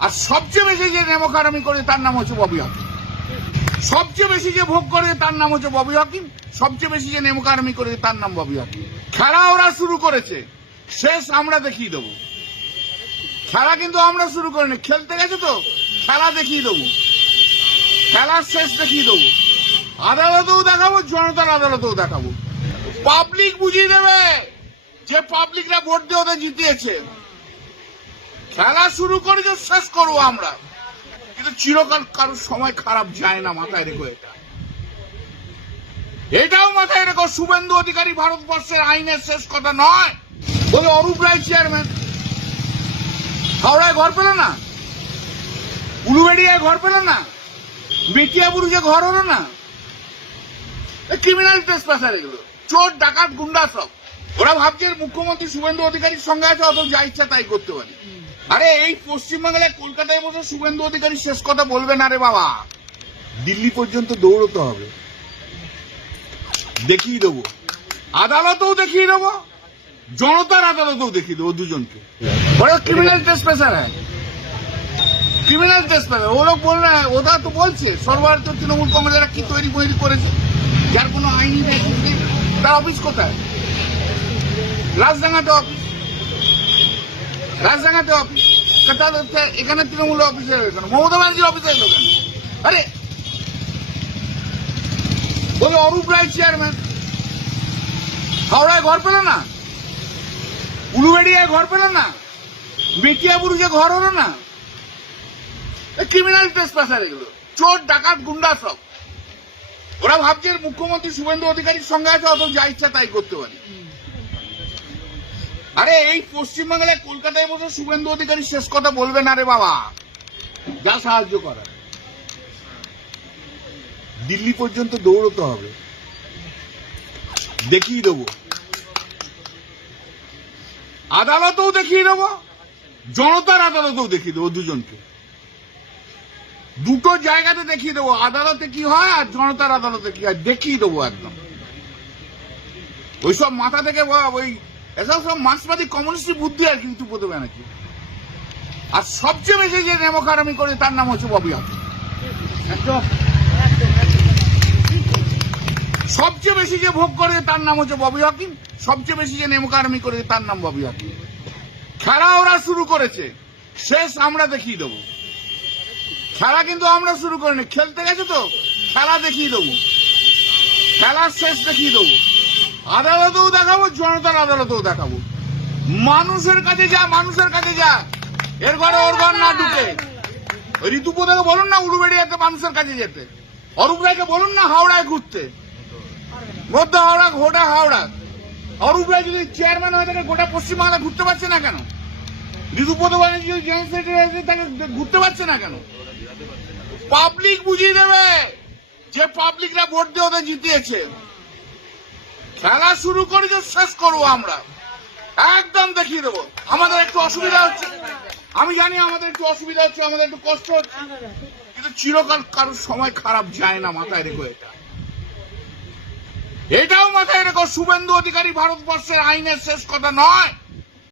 আর সবচেয়ে বেশি যে নেমোকারামি করে তার নাম হচ্ছে ববি হাকিম। সবচেয়ে বেশি যে ভোগ করে তার নাম হচ্ছে ববি হাকিম। সবচেয়ে বেশি যে নেমোকারামি করে তার নাম ববি হাকিম। খেলা ওরা শুরু করেছে, শেষ আমরা দেখিয়ে দেবো। খেলা কিন্তু আমরা শুরু করিনি, খেলতে গেছে তো খেলা দেখিয়ে দেবো, খেলার শেষ দেখিয়ে দেবো। আদালতেও দেখাবো, জনতার আদালতেও দেখাবো। পাবলিক বুঝিয়ে দেবে যে পাবলিকরা ভোট দিয়ে ওদের জিতিয়েছে। খেলা শুরু করেছে, শেষ করবো আমরা। কিন্তু চিরকাল কারোর সময় খারাপ যায় না, মাথায় রেখো এটা। এটাও মাথায় রেখো, শুভেন্দু অধিকারী ভারতবর্ষের আইনের শেষ কথা নয়। বলে অরূপ রায় চেয়ারম্যান হাওড়ায় ঘর পেল না, উলুবেড়িয়ায় ঘর পেল না, বেটিয়াবুরুজে ঘর হলো না। ক্রিমিনাল ট্রেসপাসার এগুলো, চোর ডাকাত গুন্ডা সব। ওরা ভাবছে মুখ্যমন্ত্রী শুভেন্দু অধিকারীর সঙ্গে আছে, অত যা ইচ্ছা তাই করতে পারে। আরে এই পশ্চিমবাংলায় কলকাতায় বসে শুভেন্দু অধিকারী শেষ কথা বলবে না রে বাবা, দিল্লি পর্যন্ত দৌড়তে হবে। দেখিয়ে দেবো, আদালতেও দেখিয়ে দেবো, জনতার আদালতেও দেখিয়ে দেবো দুজনকে। ওরা ক্রিমিনাল ট্রেসপাসার, ক্রিমিনাল ট্রেসপাসার। ওরা বল না, ওরা তো বলছে সর্বভারতীয় তৃণমূল কংগ্রেসরা কি তৈরি করেছে, যার কোনো আইনি নেই। তার অফিস কোথায়? রাজডাঙ্গাতে অফিস, রাজডাঙ্গাতে অফিস। এখানে তৃণমূল অফিসে এলো কেন? মমতা ব্যানার্জির অফিসে এলো কেন? আরে বলে অরূপ রায় চেয়ারম্যান হাওড়ায় ঘর পেল না, উলুবেড়িয়ায় ঘর পেল না, বেটিয়াবুরুজে ঘর হলো না। ক্রিমিনাল ট্রেসপাসার এগুলো, চোর ডাকাত গুন্ডা সব। ওরা ভাবছে মুখ্যমন্ত্রী শুভেন্দু অধিকারীর সঙ্গে আছে, অত যা ইচ্ছা তাই করতে পারে। আরে এই পশ্চিমবাংলায় কলকাতায় বসে শুভেন্দু অধিকারী শেষ কথা বলবে না রে বাবা, যা সাহায্য করার। দিল্লি পর্যন্ত দৌড়তে হবে, দেখিয়ে দেবো, আদালতেও দেখিয়ে দেবো, জনতার আদালতেও দেখিয়ে দেবো দুজনকে। দুটো জায়গাতে দেখিয়ে দেবো, আদালতে কি হয় আর জনতার আদালতে কি হয় দেখিয়ে দেবো একদম। ওইসব মাথা থেকে ওই এসব সব মার্ক্সবাদী কমিউনিস্ট বুদ্ধি আর কিন্তু প্রথমে নাকি। আর সবচেয়ে বেশি যে নেমোকারামি করে তার নাম হচ্ছে ববি হাকিম। সবচেয়ে বেশি যে ভোগ করে তার নাম হচ্ছে ববি হাকিম। সবচেয়ে বেশি যে নেমোকারামি করে তার নাম ববি হাকিম। খেলা ওরা শুরু করেছে, শেষ আমরা দেখিয়ে দেবো। খেলা কিন্তু আমরা শুরু করিনি, খেলতে গেছে তো খেলা দেখিয়ে দেবো, খেলার শেষ দেখিয়ে দেবো। আদালতেও দেখাবো, জনতার আদালতেও দেখাবো। মানুষের কাছে যা, মানুষের কাছে যা, এর ঘরে ওর ঘর না ঢুকে। ঋতুপদাকে বলুন না উলুবেড়িয়াতে মানুষের কাছে যেতে, অরূপ রায়কে বলুন না হাওড়ায় ঘুরতে, মধ্য হাওড়া গোটা হাওড়া। অরূপ রায় যদি চেয়ারম্যান হয়ে থাকে গোটা পশ্চিমবাংলা ঘুরতে পারছে না কেন? ঋতুপদ ব্যানার্জি যদি জেনারেল সেক্রেটারি আছে তাকে ঘুরতে পারছে না কেন? পাবলিক বুঝিয়ে দেবে যে পাবলিকরা ভোট দিয়ে ওদের জিতিয়েছে। খেলা শুরু করেছে, শেষ করবো আমরা, একদম দেখিয়ে দেবো। আমাদের একটু অসুবিধা হচ্ছে, আমি জানি আমাদের একটু অসুবিধা হচ্ছে, আমাদের একটু কষ্ট হচ্ছে, কিন্তু চিরকাল কারোর সময় খারাপ যায় না, মাথায় রেখো এটা। এটাও মাথায় রেখো, শুভেন্দু অধিকারী ভারতবর্ষের আইনের শেষ কথা নয়।